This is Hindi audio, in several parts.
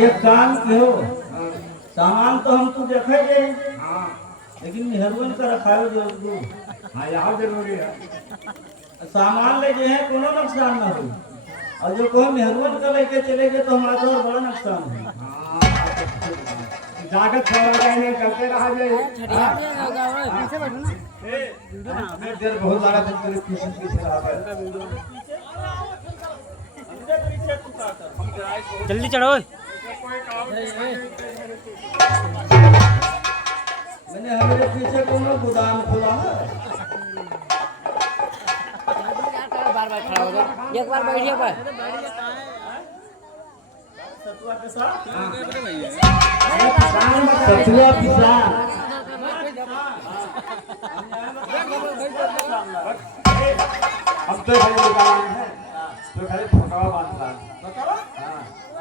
ये काम क्यों सामान तो हम तो देखे गए लेकिन मेहरबान का रखा हो जरूर। हाँ यहाँ जरूरी है। सामान ले गए हैं कोनो नुकसान ना हो और जो कहो मेहरबान का लेके चले गए तो हमारा तो बड़ा नुकसान है। जाकर छोड़ जाए करते रहा जाए। पीछे बैठो ना देर बहुत सारा दिन तेरे पीछे रहा है। जल्दी चढ़ो। मैंने हमारे पीछे कोनो गोदाम खोला है। बार खड़ा हो जाओ एक बार बैठिए पर सतुआ के साथ सतुआ पिसा अब तो खाली दुकान है तो खाली फोटो बांधता बताओ।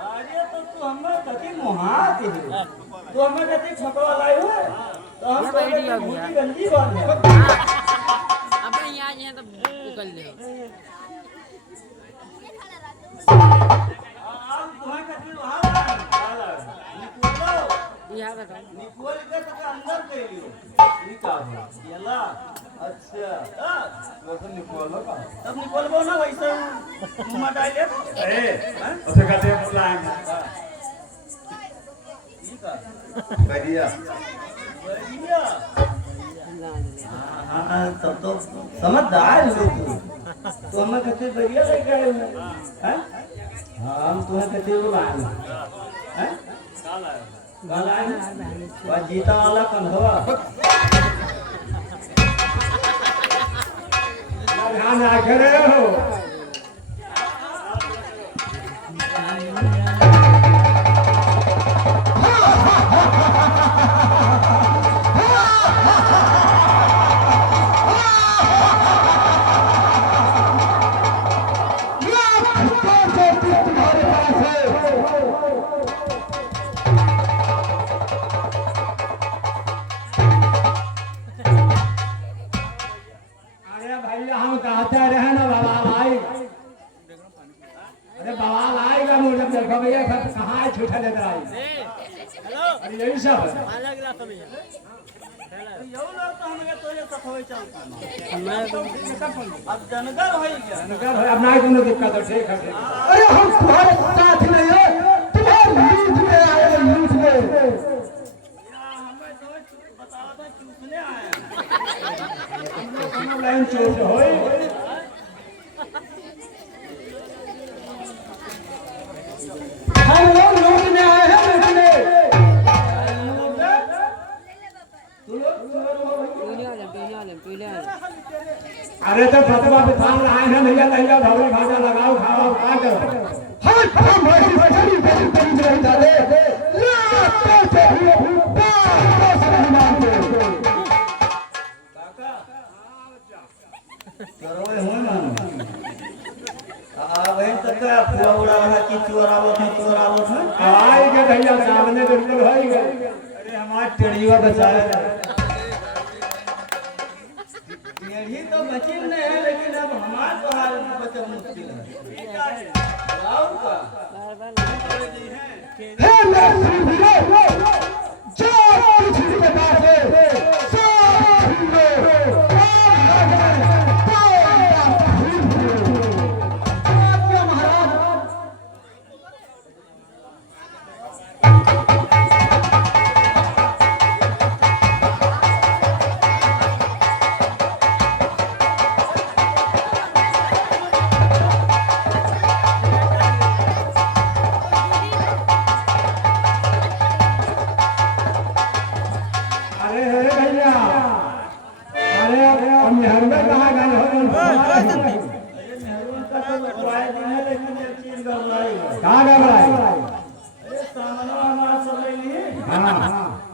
अरे तो तू हमें कति मोहा के है तू हमें कति छकवा लाई हो तो हम तो गंदी बात है। अपने यहाँ हैं तो निकल दे आप तुम्हारे कति वहां यहाँ बताओ निकोल के तक अंदर के लियो निकाल येला अच्छा वैसे निकोलो का तब निकोलबो ना वैसे मुंह डाले ए उसे कहते हैं बुलाएंगे ठीक है बढ़िया बढ़िया। हाँ तब तो समझदार हो तो हमें कहते बढ़िया लग गए हैं। हम तुम्हें कहते वो लाए हैं गाला जीता वाला कंधवा ध्यान रख रहे हो। अरे भैया हम कहते रहे ना बवाल आई। अरे बवाल आएगा मुझे जब देखो भैया कहाँ है छूटा लेकर आई। अरे यही सब अब जनगर हो गया अब ना कोनो दिक्कत है ठीक है। अरे हम तुम्हारे साथ नहीं है तुम्हारे लूट में आए हैं, लूट में हमें तो बता दो चूसने आए लाइन चोट होई हम लोग लूट में आए हैं, लूट में अरे तो फतवा बिठान रहा है भैया भैया भवरी भाजा लगाओ खाओ क्या करो। हम बड़ी बड़ी बड़ी बड़ी नहीं डाले लाखों से भी बात नहीं मानते। करो हो ना वही तक पूरा उड़ा रहा कि चोरावत है आई के भैया सामने बिल्कुल होई गए। अरे हमारा टेढ़ीवा बचाया यही तो बची नहीं है लेकिन अब हमारा तो हाल बचत मुश्किल है। गाँव का हे मेरे जो कुछ भी बता दे सब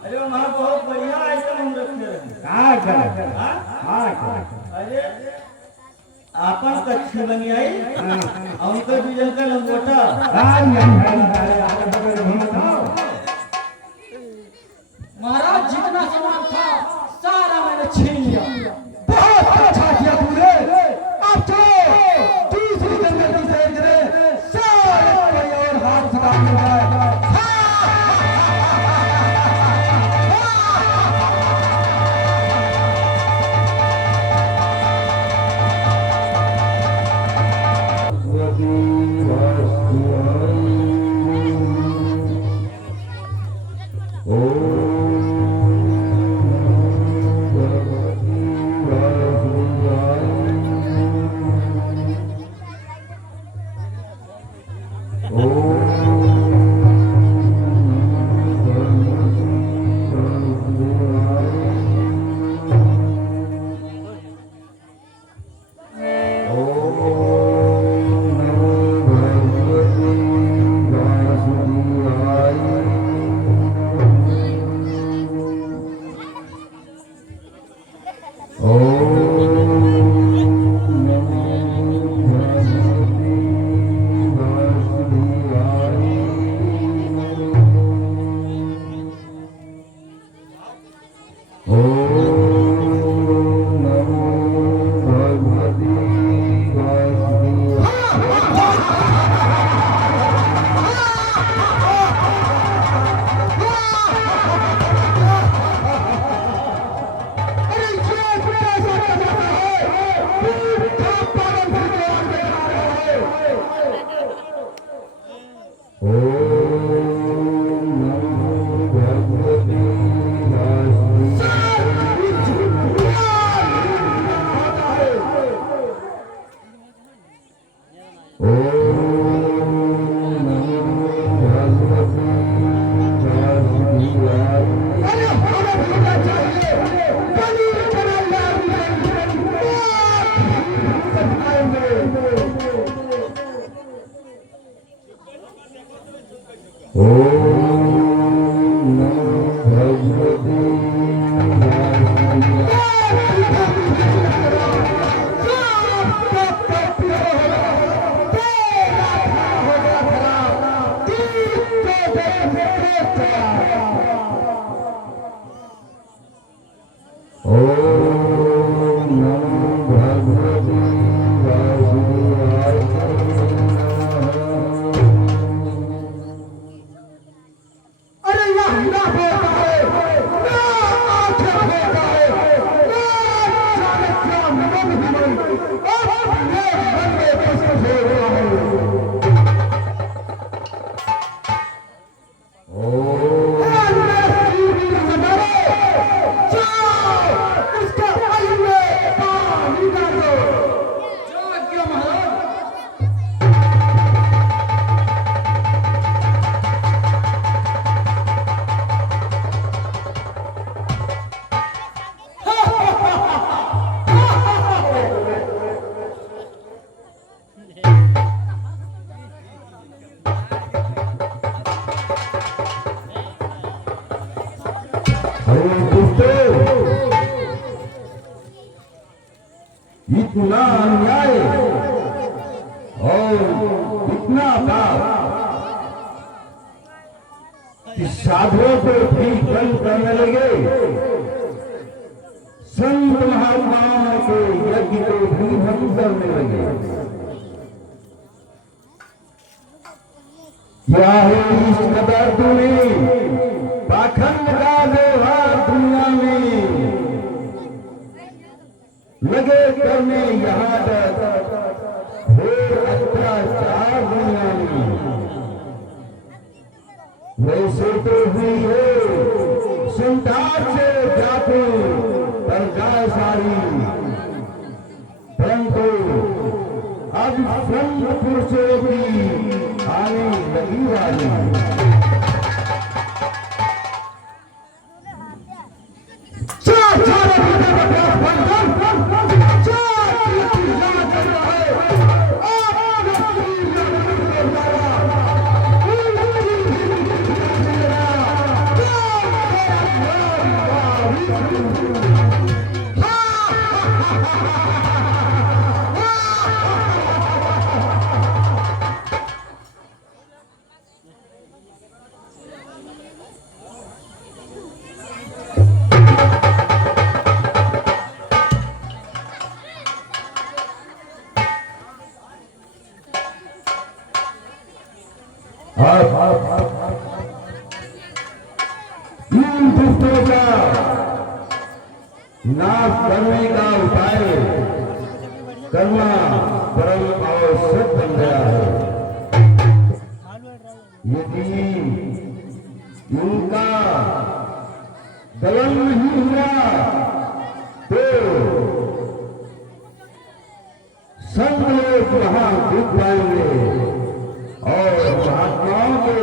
अरे वहाँ बहुत बढ़िया आइटम हम रखे हैं। अरे आपन कच्छी बनी आई उनका डीजल का लंगोटा महाराज जितना सामान था सारा मैंने छीन लिया। बहुत अच्छा किया तूने। अब चलो दूसरी जंगल की साइड में सारा इतना अन्याय और इतना पाप कि साधुओं को भी बंद करने लगे, संत महात्माओं के यज्ञ को भी बंद करने लगे। क्या है इस कदर तूने पाखंड का व्यवहार दुनिया में लगे करने, यहाँ तक घोर अत्याचार दुनिया में वैसे तो हुई है संसार से जाते पर जाए सारी, परंतु अब संत पुरुषों की आने लगी वाली। इन दुष्टों का नाश करने का उपाय करना परम आवश्यक बन गया है। यदि इनका दलन नहीं हुआ तो संत लोग वहां दुख पाएंगे और महात्माओं के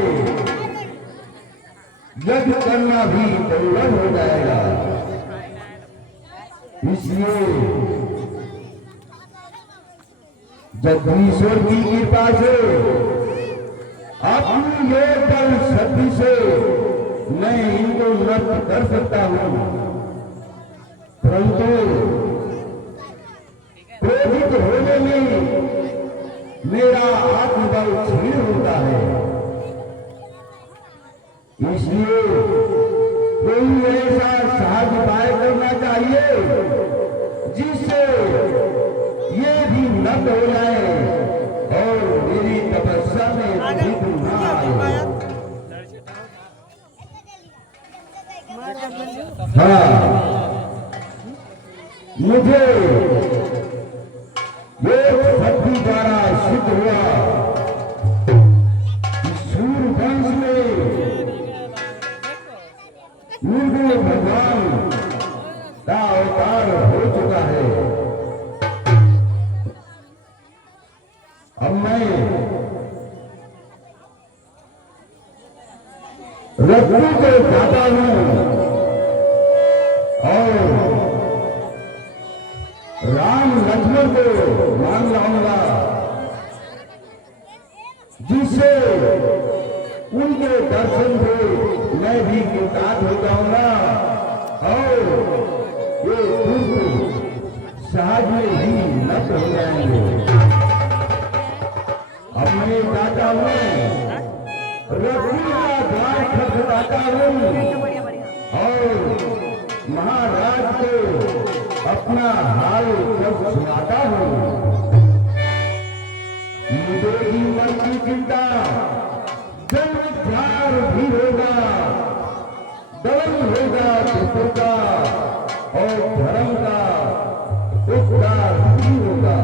यज्ञ करना भी दुर्लभ हो जाएगा। इसलिए जगदीश्वर की कृपा से अपनी योग बल शक्ति से मैं इनको नष्ट कर सकता हूं, परंतु क्रोधित होने में मेरा आत्मबल क्षीण होता है। इसलिए कोई ऐसा सहज उपाय करना चाहिए जिससे ये भी नष्ट हो जाए और मेरी तपस्या में विघ्न न आए। हाँ, मुझे योग शक्ति द्वारा सिद्ध हुआ रस्सी को जाता हूँ और राम लक्ष्मण को मान लाऊंगा, जिससे उनके दर्शन से मैं भी कृतार्थ हो जाऊंगा और ये दुष्ट सहज में ही नष्ट हो जाएंगे। अब मैं चाहता हूँ रस्सी का द्वार खटखटाता हूँ और महाराज को अपना हाल जब सुनाता हूँ। मुझे ही मन की चिंता जब प्यार भी होगा, दलन होगा दुष्टों का और धर्म का उद्धार भी होगा।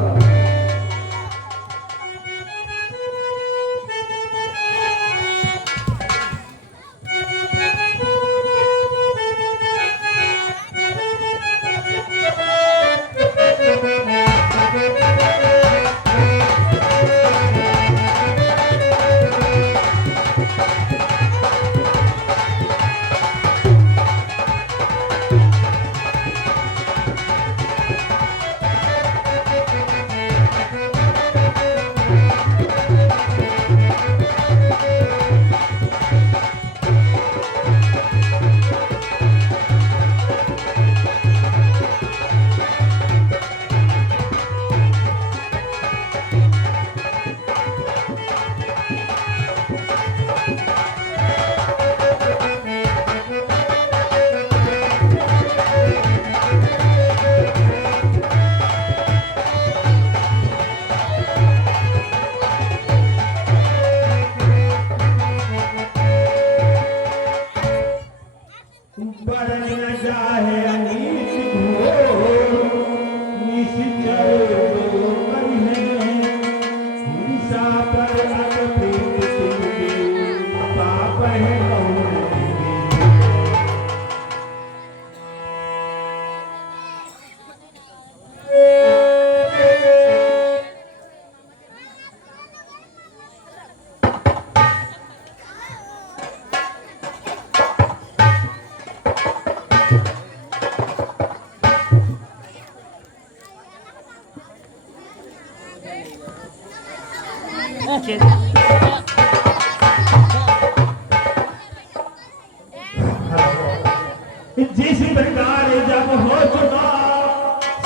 जिस प्रकार जब हो चुका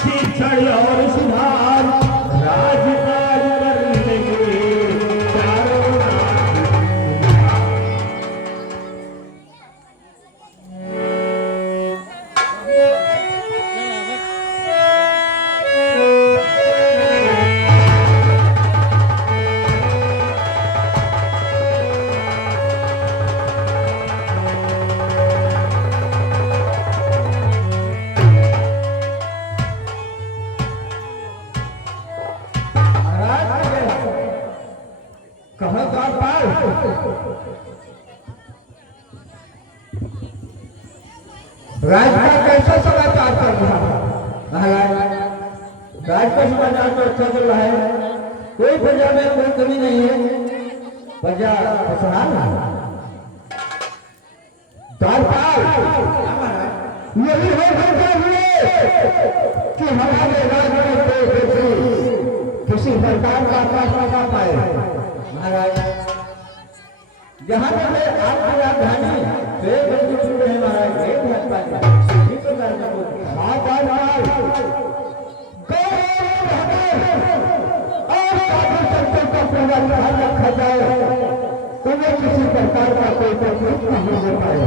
शिक्षण और सुधार, राजकाज कर लेंगे चारों कहाँ द्वार पाल राज का कैसा समाचार चल रहा है? महाराज, राज का समाचार तो अच्छा चल रहा है, कोई प्रजा में कोई कमी नहीं है, प्रजा खुशहाल है। द्वारपाल, यही हो सकता है कि हमारे राज्य में किसी प्रकार का फैसला ना पाए। महाराज, जहाँ तक है आपकी राजधानी है महाराज, एक प्रकार का रखा जाए, तुम्हें किसी प्रकार का कोई तकलीफ नहीं हो पाए।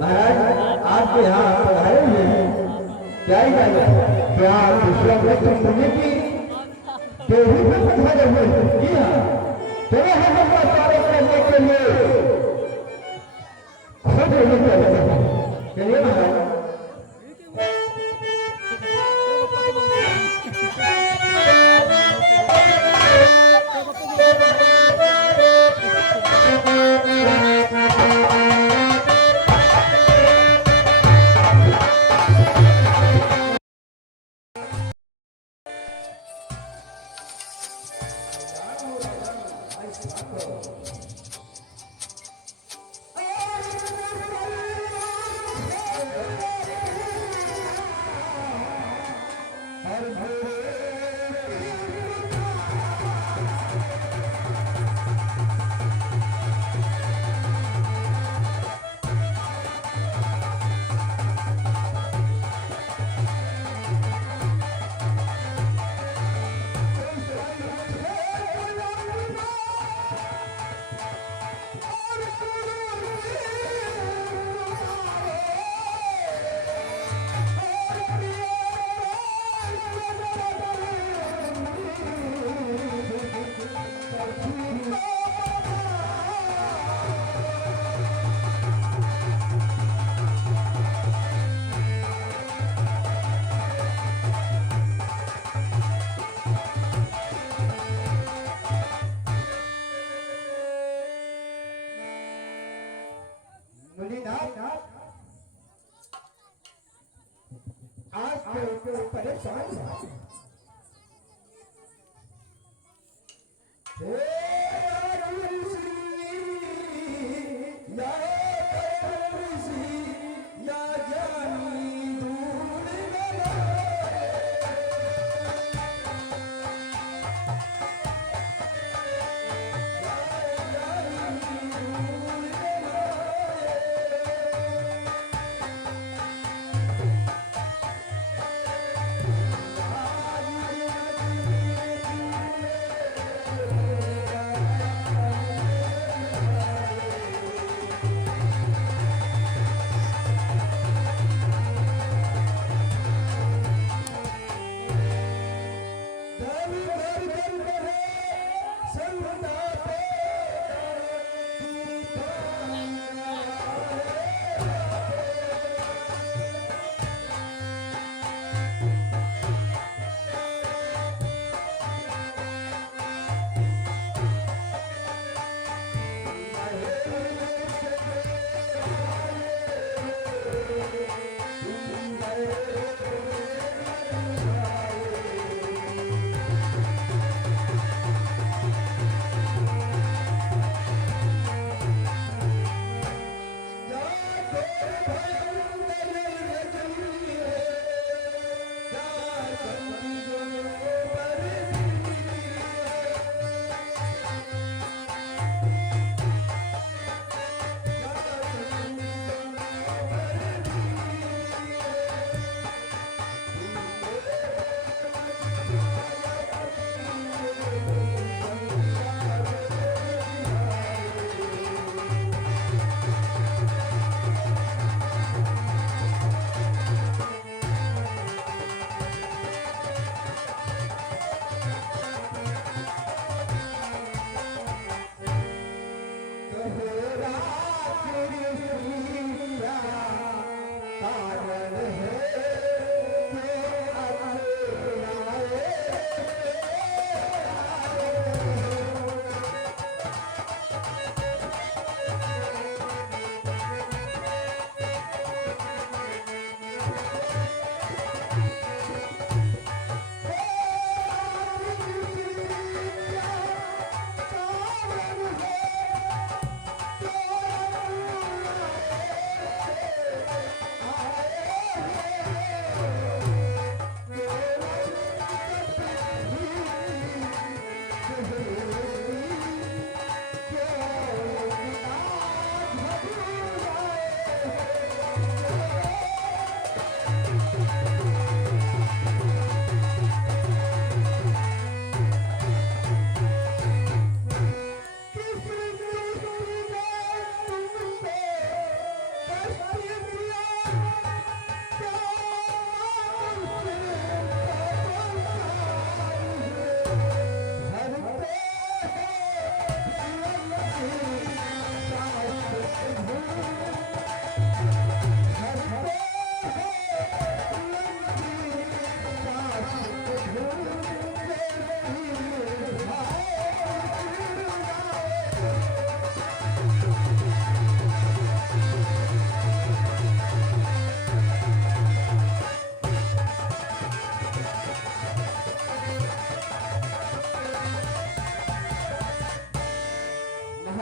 महाराज, आपके यहाँ पधारे हुए हैं, क्या ही जाएगा? क्या विश्वामित्र मुनि की देवी में पधारे हुए हैं? जी हाँ, तेरे हम स्वागत करने के लिए खुद चलिए महाराज। मुनीनाथ आज के ऊपर परेशान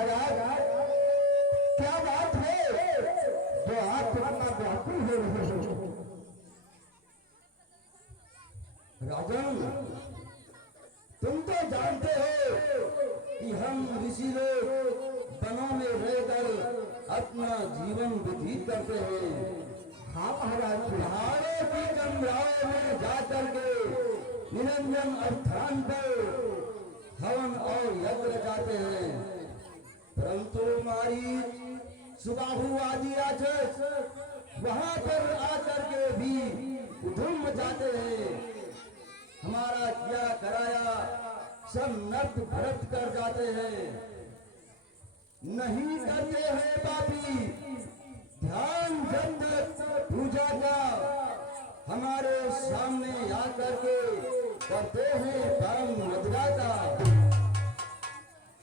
महाराज क्या बात है जो आप इतना व्याकुल हो रहे हो? राजन, तुम तो जानते हो कि हम ऋषि लोग वनों में रहकर अपना जीवन व्यतीत करते हैं। हाँ महाराज, पहाड़ों की चंद्राओं में जाकर के निरंजन स्थान पर हवन और यज्ञ रचाते हैं, परंतु हमारी सुबाहु आदि राक्षस वहां पर आकर के भी धूम मचाते हैं। हमारा क्या कराया सब नष्ट भ्रष्ट कर जाते हैं। नहीं करते हैं पापी ध्यान जब पूजा का, हमारे सामने आकर के करते हैं परम मदरा का।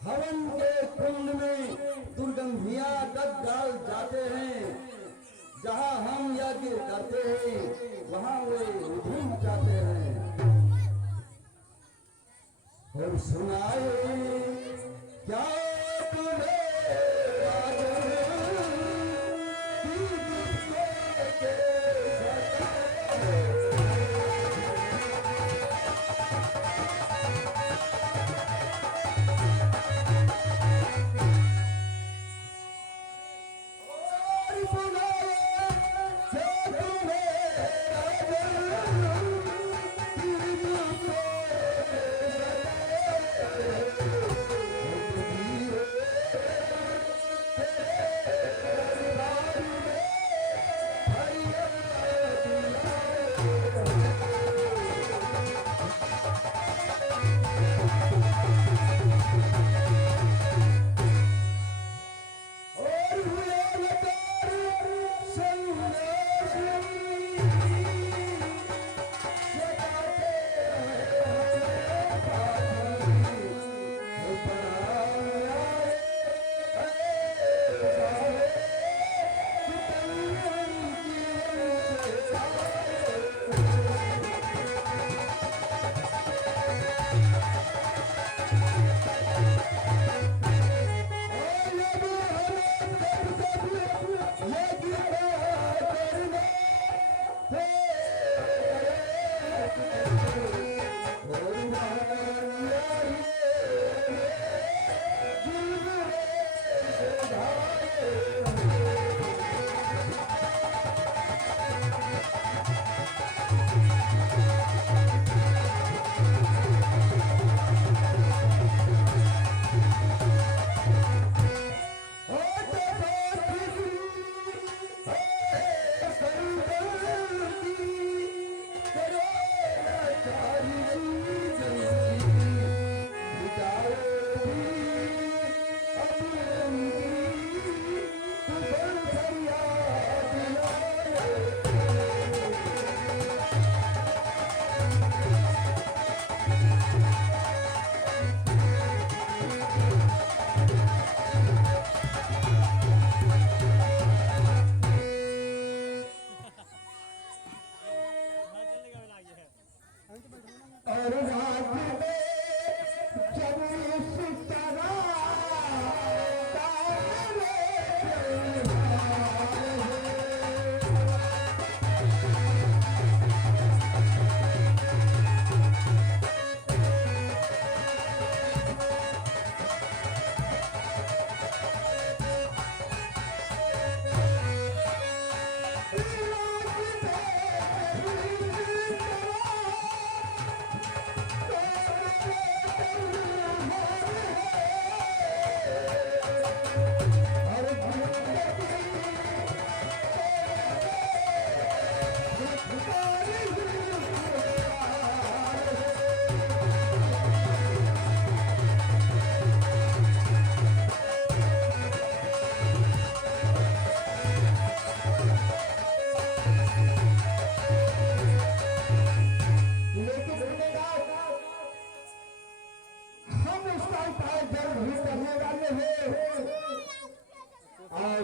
हवन के कुंड में दुर्गंधियां तक डाल जाते हैं, जहां हम यज्ञ करते हैं वहां वे धूम जाते हैं। और सुनाए क्या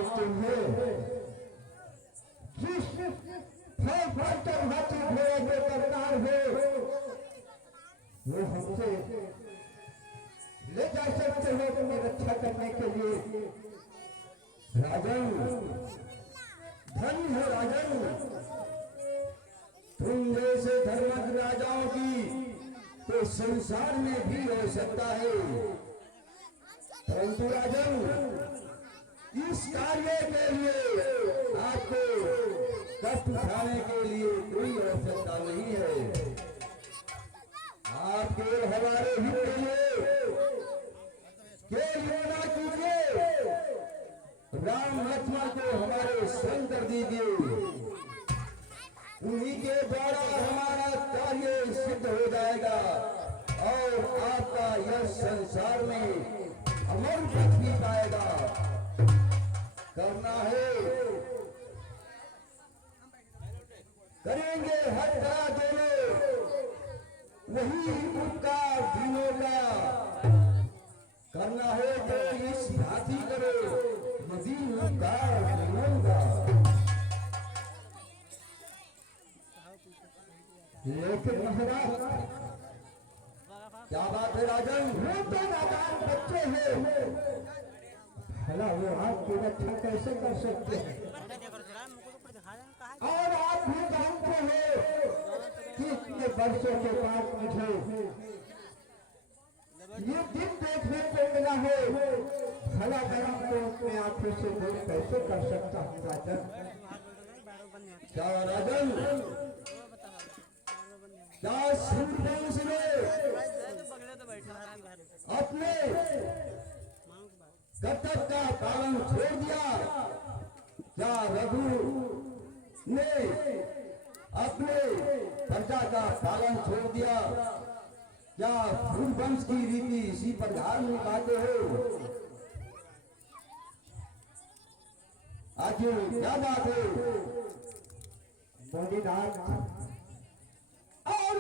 तुम्हें वो हमसे ले जा सकते समझते हो अपनी रक्षा करने के लिए? राजन, धन हो राजन, तुम जैसे धर्मज्ञ राजाओं की तो संसार में भी हो सकता है, परंतु राजन इस कार्य के लिए आपको कष्ट उठाने के लिए कोई आवश्यकता नहीं है। आप केवल हमारे हित के लिए ना कीजिए, राम लक्ष्मण को हमारे संग कर दीजिए, उन्हीं के द्वारा हमारा कार्य सिद्ध हो जाएगा और आपका यह संसार में अमर पद भी पाएगा। करना है करेंगे, हर तरह दोनों वही उपकार दिनों का। करना है तो इस भांति करो, यदि उपकार दिनों का। लेकिन महाराज क्या बात है राजन, वो तो नादान बच्चे हैं, भला वो आपकी रक्षा कैसे कर सकते हैं? और आप भी जानते हो कि इतने वर्षों के बाद मुझे ये दिन देखने को मिला है, भला मैं आपको अपने आंखों से दूर कैसे कर सकता हूँ राजन? क्या राजन, क्या सूर्यवंश ने अपने कर्तव्य का पालन छोड़ दिया? क्या रघु ने अपने प्रजा का पालन छोड़ दिया? क्या सूर्यवंश की रीति इसी प्रकार निभाते हो? आखिर क्या बात है मोदीनाथ? और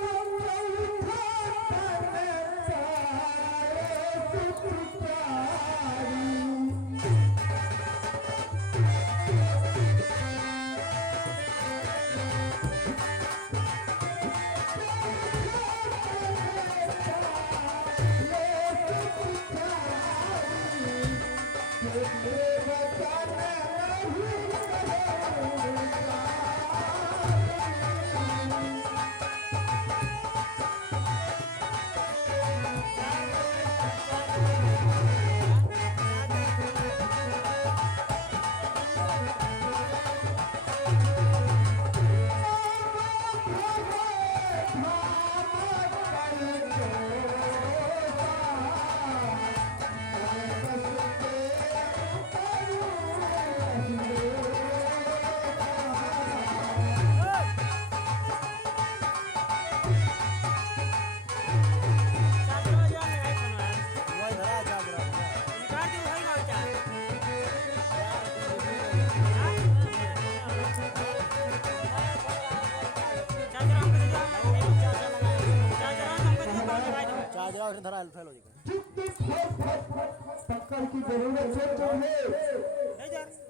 पक्कर की जरूरत है जो है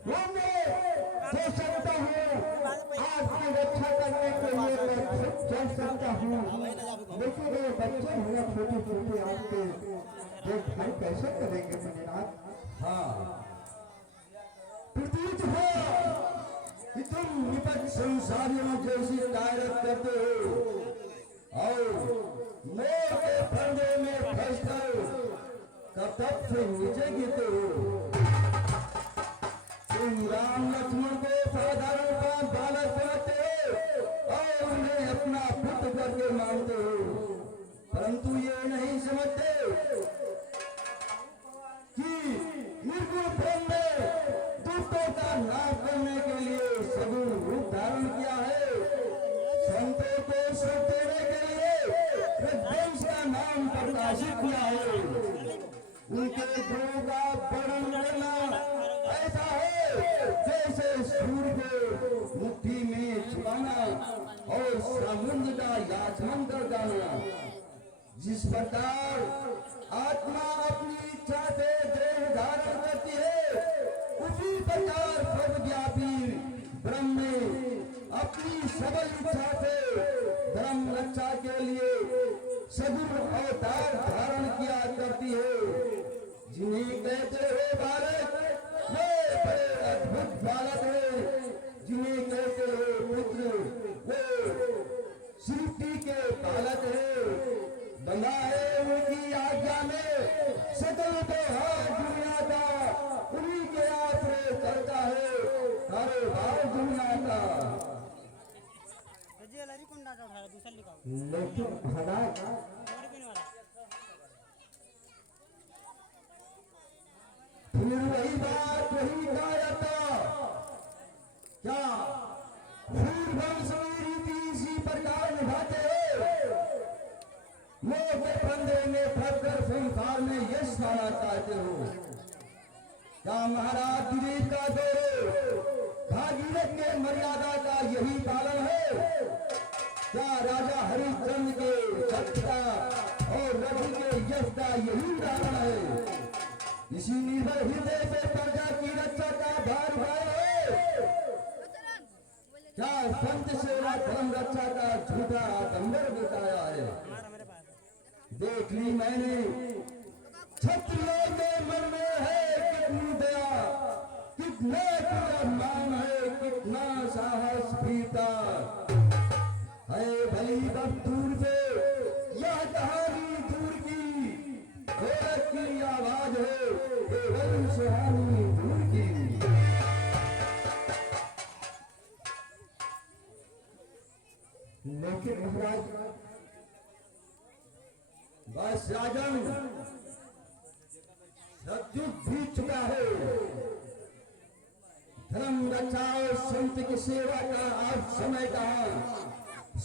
वो मैं दे सकता हूँ, आपकी रक्षा करने के लिए मैं खुद चल सकता हूँ, लेकिन ये बच्चे हुए छोटे छोटे आपके देखभाल कैसे करेंगे मुनिनाथ? हाँ, प्रतीत हो कि तुम विपक्ष संसारियों जैसी तारत करते हो और मोर के फंदे में फंसकर कब से नीचे गिरते हो। तुम राम लक्ष्मण को साधारण का बालक बनाते हो और उन्हें अपना पुत्र करके मानते हो, परंतु ये नहीं समझते कि निर्गुण प्रेम में दुष्टों का नाश करने के लिए सगुण रूप धारण किया है। संतों को सुख देने के लिए वंश का नाम प्रकाशित किया है। उनके गुणों का वर्णन करना ऐसा है जैसे सूर्य को मुट्ठी में छुपाना और समुद्र का याचमन कर जाना। जिस प्रकार आत्मा अपनी इच्छा से देह धारण करती है, उसी प्रकार सर्वव्यापी ब्रह्म ने अपनी सबल इच्छा से धर्म रक्षा के लिए सगुण अवतार धारण किया करती है। जिन्हें कहते हो बालक, वे बड़े अद्भुत बालक है। जिन्हें कहते हो पुत्र, वो सृष्टि के पालक है। बंधा है उनकी आज्ञा में सकल तो है दुनिया का, उन्हीं के आश्रय करता है कारोबार दुनिया का। लेकिन महाराज फिर वही बात वही गायता क्या सूर्य वंश में रीति इसी प्रकार निभाते हो। लोग के फंदे में फंसकर संसार में यश पाना चाहते हो। क्या महाराज दिलीप का दो भागीरथ के मर्यादा का यही पालन है। क्या राजा हरिश्चंद्र के सत्ता और रघु के यश का यही कारण है। इसी निर्भर हृदय से प्रजा की रक्षा का भार उठाए हो। क्या संत सेवा धर्म रक्षा का झूठा आडंबर बताया है। देख ली मैंने क्षत्रियों के मन में है कितनी दया, कितना मान है, कितना साहस भीता है। भली बहुत दूर से यह कहानी दूर की ढोलक की आवाज है, केवल सुहानी दूर की। लेकिन महाराज बस राजन सतयुग भी चुका है। धर्म रक्षा और संत की सेवा का आज समय कहा।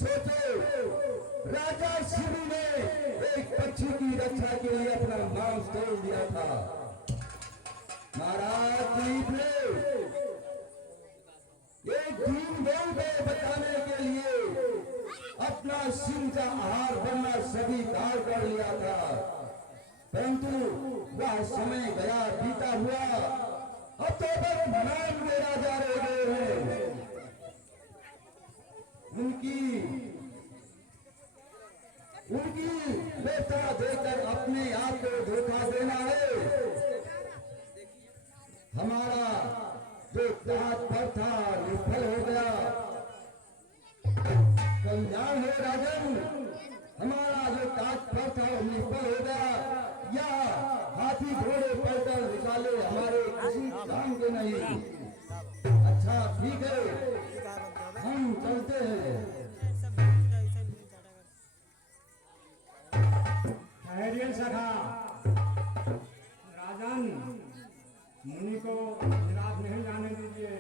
सोचो राजा शिव ने एक पक्षी की रक्षा के लिए अपना मांस तोड़ दिया था। महाराज दिलीप ने एक दीन गौ को बचाने के लिए अपना सिंह का आहार बनना स्वीकार कर लिया था। परंतु वह समय गया बीता हुआ, अब तो बस नाम के राजा रह गए हैं। उनकी बेटा देकर अपने आप को धोखा देना है। हमारा जो ताज पर था विफल हो गया। कल्याण हो राजन, हमारा जो ताज पर था वो निष्फल हो गया। या हाथी घोड़े पढ़कर निकाले हमारे किसी काम के नहीं। अच्छा ठीक है, हम चलते हैं। ठहरिए सखा, राजन मुनि को निराश नहीं जाने दीजिए,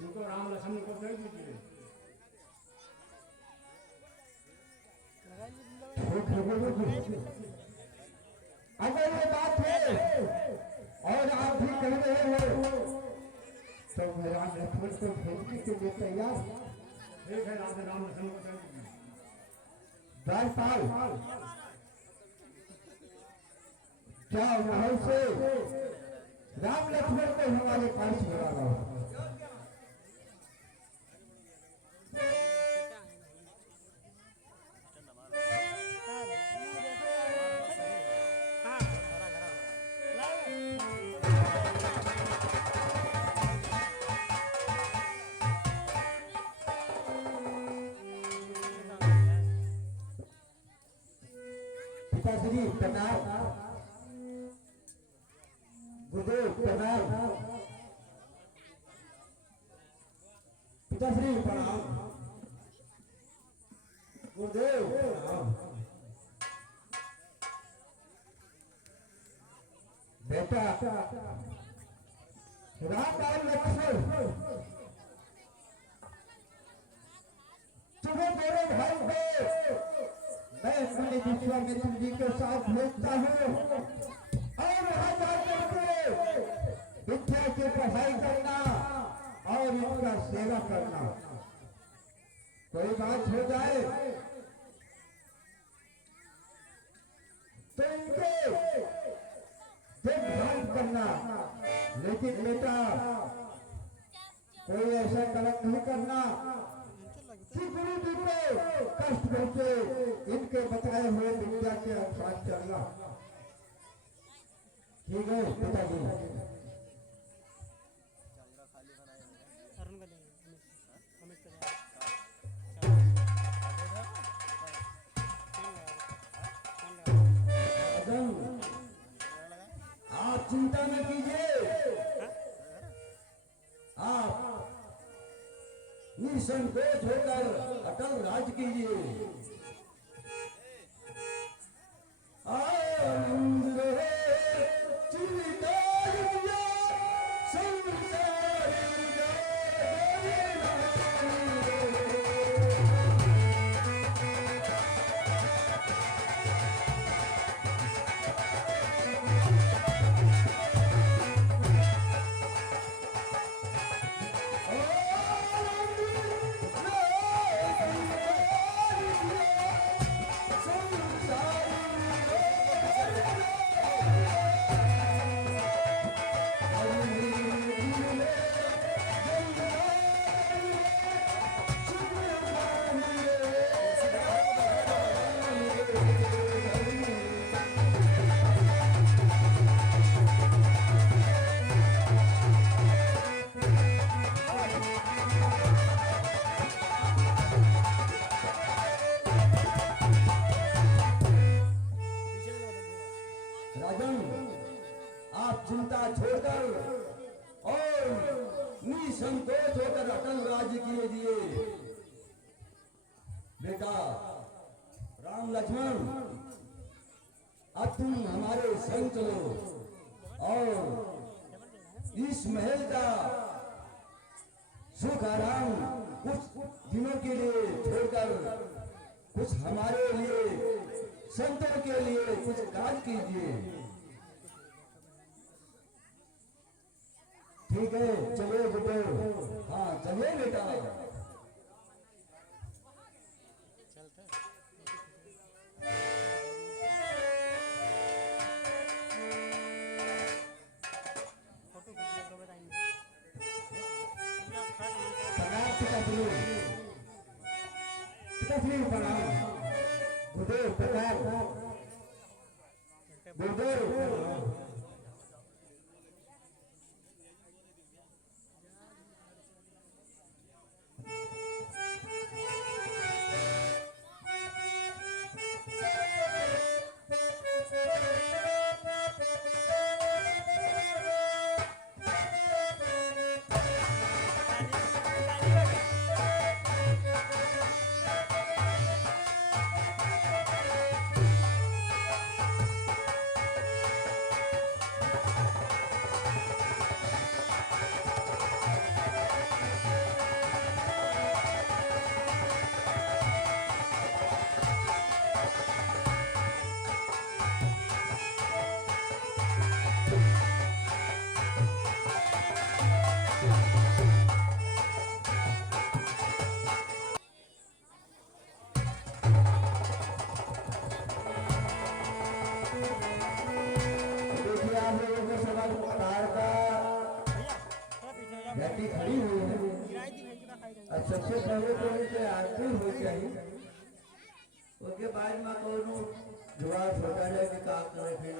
उनको राम लक्ष्मण को दे दीजिए। अगर ये बात है और आप भी कह रहे हो तो मैं राम लक्ष्मण को भेजने के लिए तैयार। ठीक है, राम लक्ष्मण को दे दीजिए। राजपाल क्या महल से राम लक्ष्मण को हमारे पास बुला रहा। पिताश्री प्रणाम, गुरुदेव प्रणाम। पिताश्री प्रणाम, गुरुदेव प्रणाम। बेटा राम और लक्ष्मण तुम्हें मेरे भाई को मैं अपने विश्वामित्र जी के साथ भेजता हूँ और वहां जाकर के विद्या की पढ़ाई करना और इनका सेवा करना। कोई बात हो जाए तो इनके देखभाल करना। लेकिन बेटा कोई ऐसा कलंक नहीं करना कि गुरु जी को कष्ट पहुंचे। इनके बताए हुए विद्या के अनुसार चलना। ठीक है पिताजी। अरुण का देंगे, अमित का देंगे। राजन, आप चिंता न कीजिए, आप निसंकोच होकर अटल राज कीजिए। आनंद रहे चिंता दुनिया, संसार राजन, आप चिंता छोड़कर और निसंकोच होकर अटल राज्य कीजिए। बेटा राम लक्ष्मण, अब तुम हमारे संग चलो और इस महल का सुख आराम कुछ दिनों के लिए छोड़कर कुछ हमारे लिए संतों के लिए कुछ काज कीजिए। ठीक है, चलिए बेटे। हाँ चलिए बेटा। फोटो खींच के बताएंगे। प्रणाम पिताश्री, पिताश्री प्रणाम। गुरुदेव प्रताप, गुरुदेव प्रणाम। घटी खड़ी हुई है। अब सबसे पहले तो इनसे आरती हो चाहिए, उसके बाद में कोनो जुआ छोटा जाए कि काम करे फिर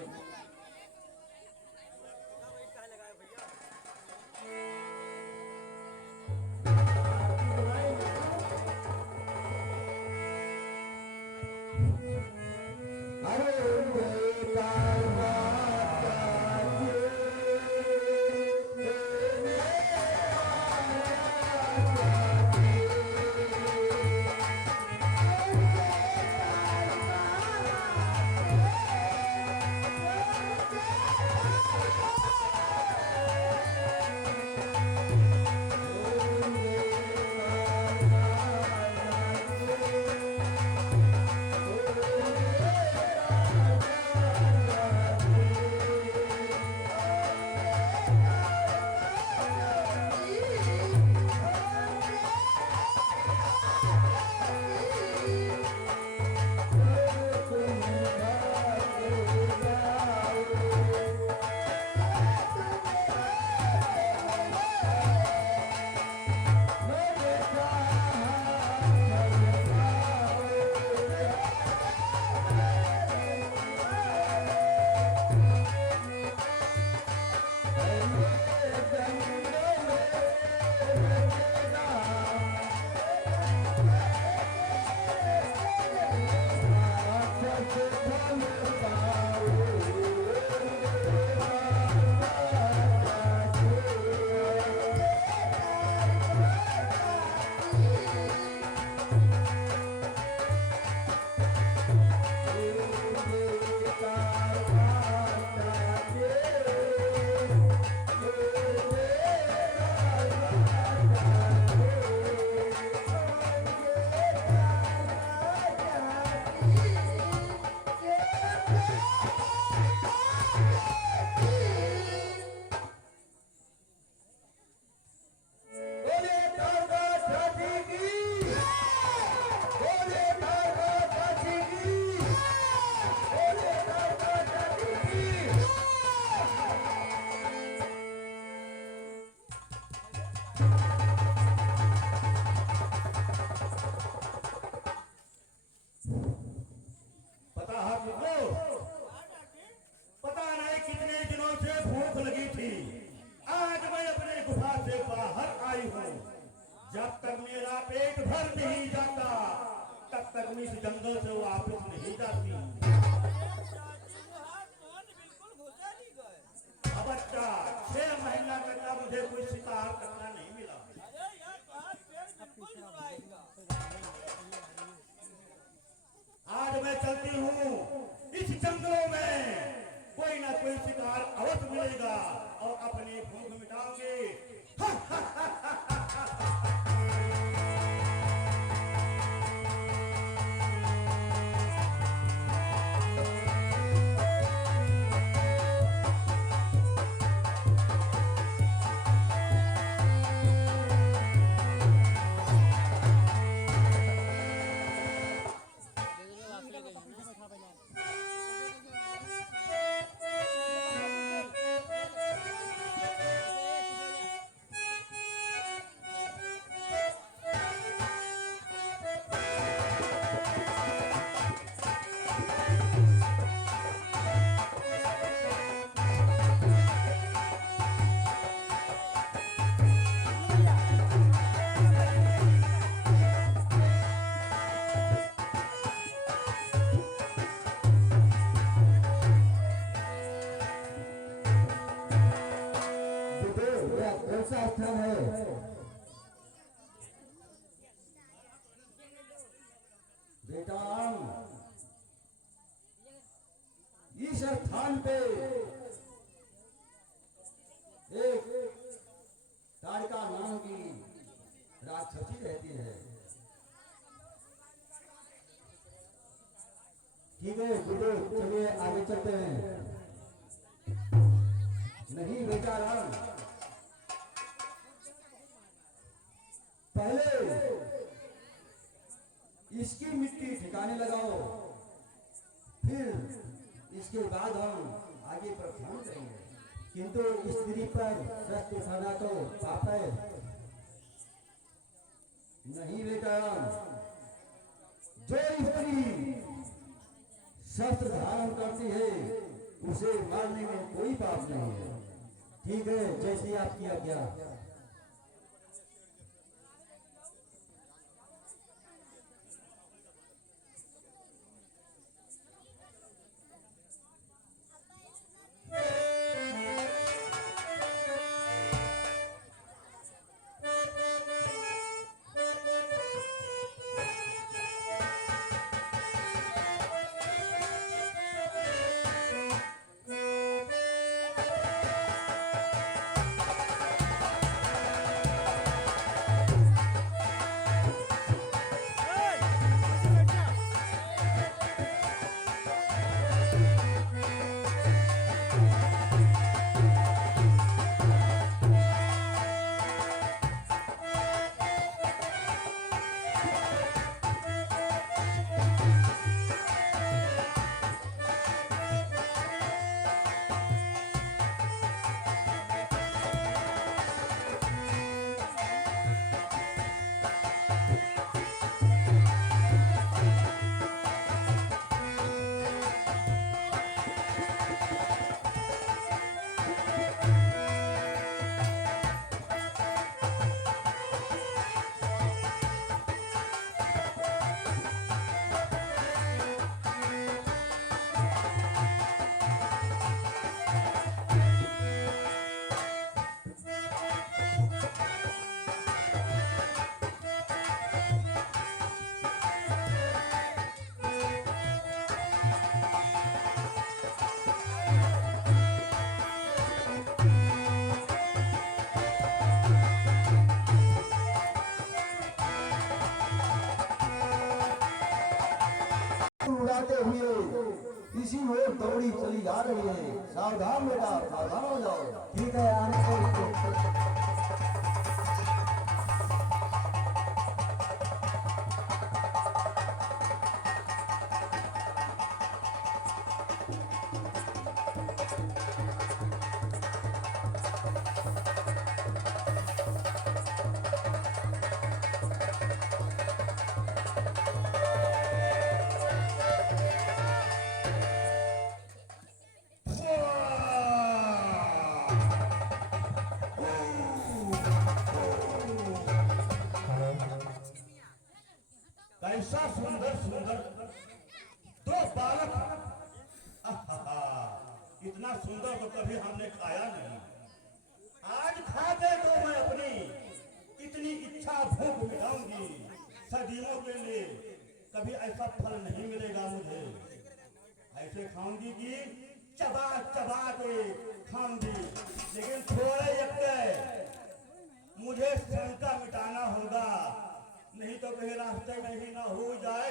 से भूख लगी थी। आज मैं अपने गुफा से बाहर आई हूँ। जब तक मेरा पेट भर नहीं जाता तब तक मैं इस जंगल से वापस नहीं जाती। अब बच्चा 6 महीना तक मुझे कोई शिकार करना नहीं मिला। आज मैं चलती हूँ इस जंगलों में, कोई ना कोई शिकार अवश्य मिलेगा और अपनी भूख मिटाओगे। ऐसा स्थान है बेटा, इस स्थान पे एक तारिका नाम की राक्षसी रहती है। ठीक है बेटे, चलिए आगे चलते हैं। नहीं बेटा राम, पहले इसकी मिट्टी ठिकाने लगाओ, फिर इसके बाद हम आगे प्रस्थान करेंगे। किंतु स्त्री पर शस्त्र उठाना तो पाप है। नहीं बेटा, जो स्त्री शस्त्र धारण करती है उसे मारने में कोई पाप नहीं है। ठीक है, जैसे आपकी आज्ञा। उड़ाते हुए इसी ओर दौड़ी चली जा रही है। सावधान बेटा, सावधान हो जाओ। ठीक है, आने को ऐसा सुंदर सुंदर दो बालक, आहा, इतना सुंदर तो कभी हमने खाया नहीं। आज खा दे तो मैं अपनी इतनी इच्छा भूख मिटाऊंगी सदियों के लिए। कभी ऐसा फल नहीं मिलेगा मुझे। ऐसे खाऊंगी कि चबा चबा के खाऊंगी। लेकिन थोड़े एक मुझे शंका मिटाना होगा, नहीं तो कहीं रास्ते में ही ना हो जाए।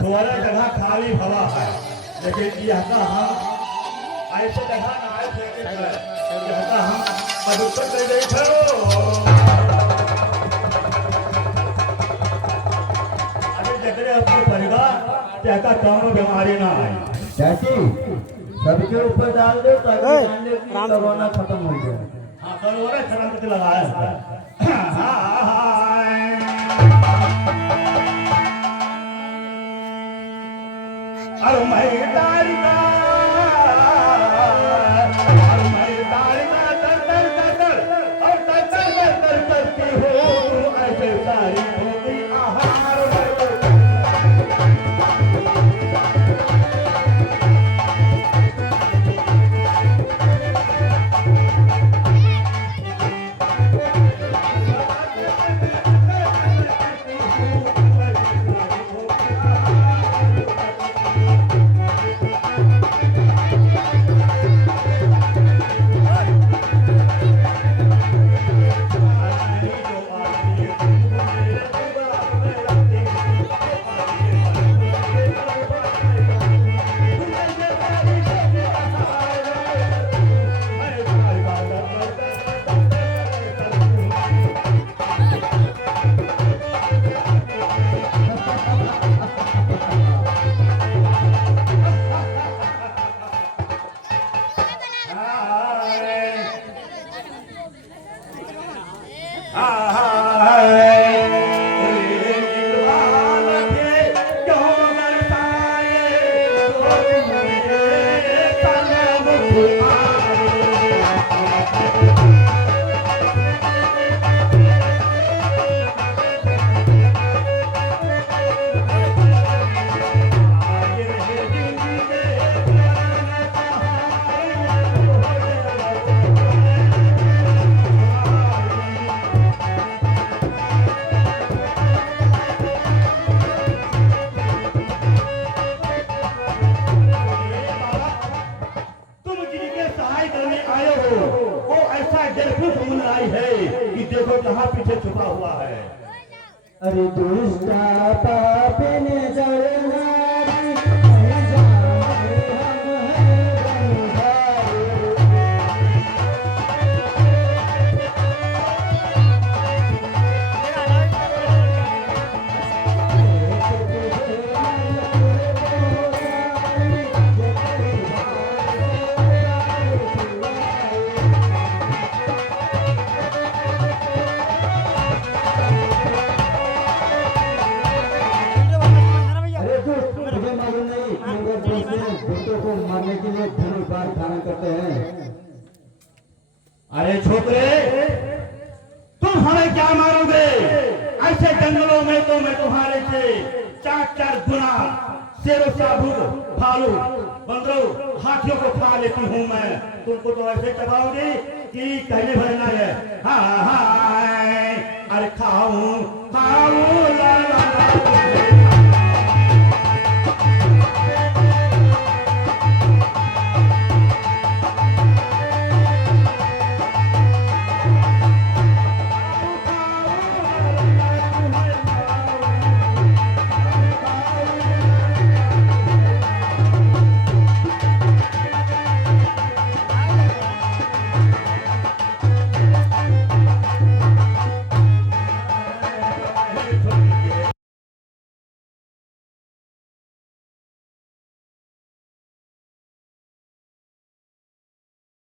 थोड़ा जगह खाली हवा है, लेकिन यह का हम ऐसे जगह ना आए यह का हम मधुकर ले गए थे। अभी जगह अपने परिवार कहता कौन बीमारी ना आए। चाची सबके ऊपर डाल दो ताकि जाने की कोरोना खत्म हो जाए। हाँ कोरोना खत्म करके लगाया है। और मैं तारिका करती हूँ ऐसे सारी होगी आहार। कहाँ पीछे छुपा हुआ है। अरे दुष्टा पापिन जड़ना मारने के लिए धनुष धारण करते हैं। अरे छोकरे, तुम हमें क्या मारोगे? ऐसे जंगलों में तो मैं तुम्हारे से 4-4 गुना शेरों शाबूक भालू बंदरों हाथियों को खा लेती हूँ मैं। तुमको तो ऐसे चबाओगे कि कहने भरना है। हाँ हाँ, अरे खाऊं खाऊं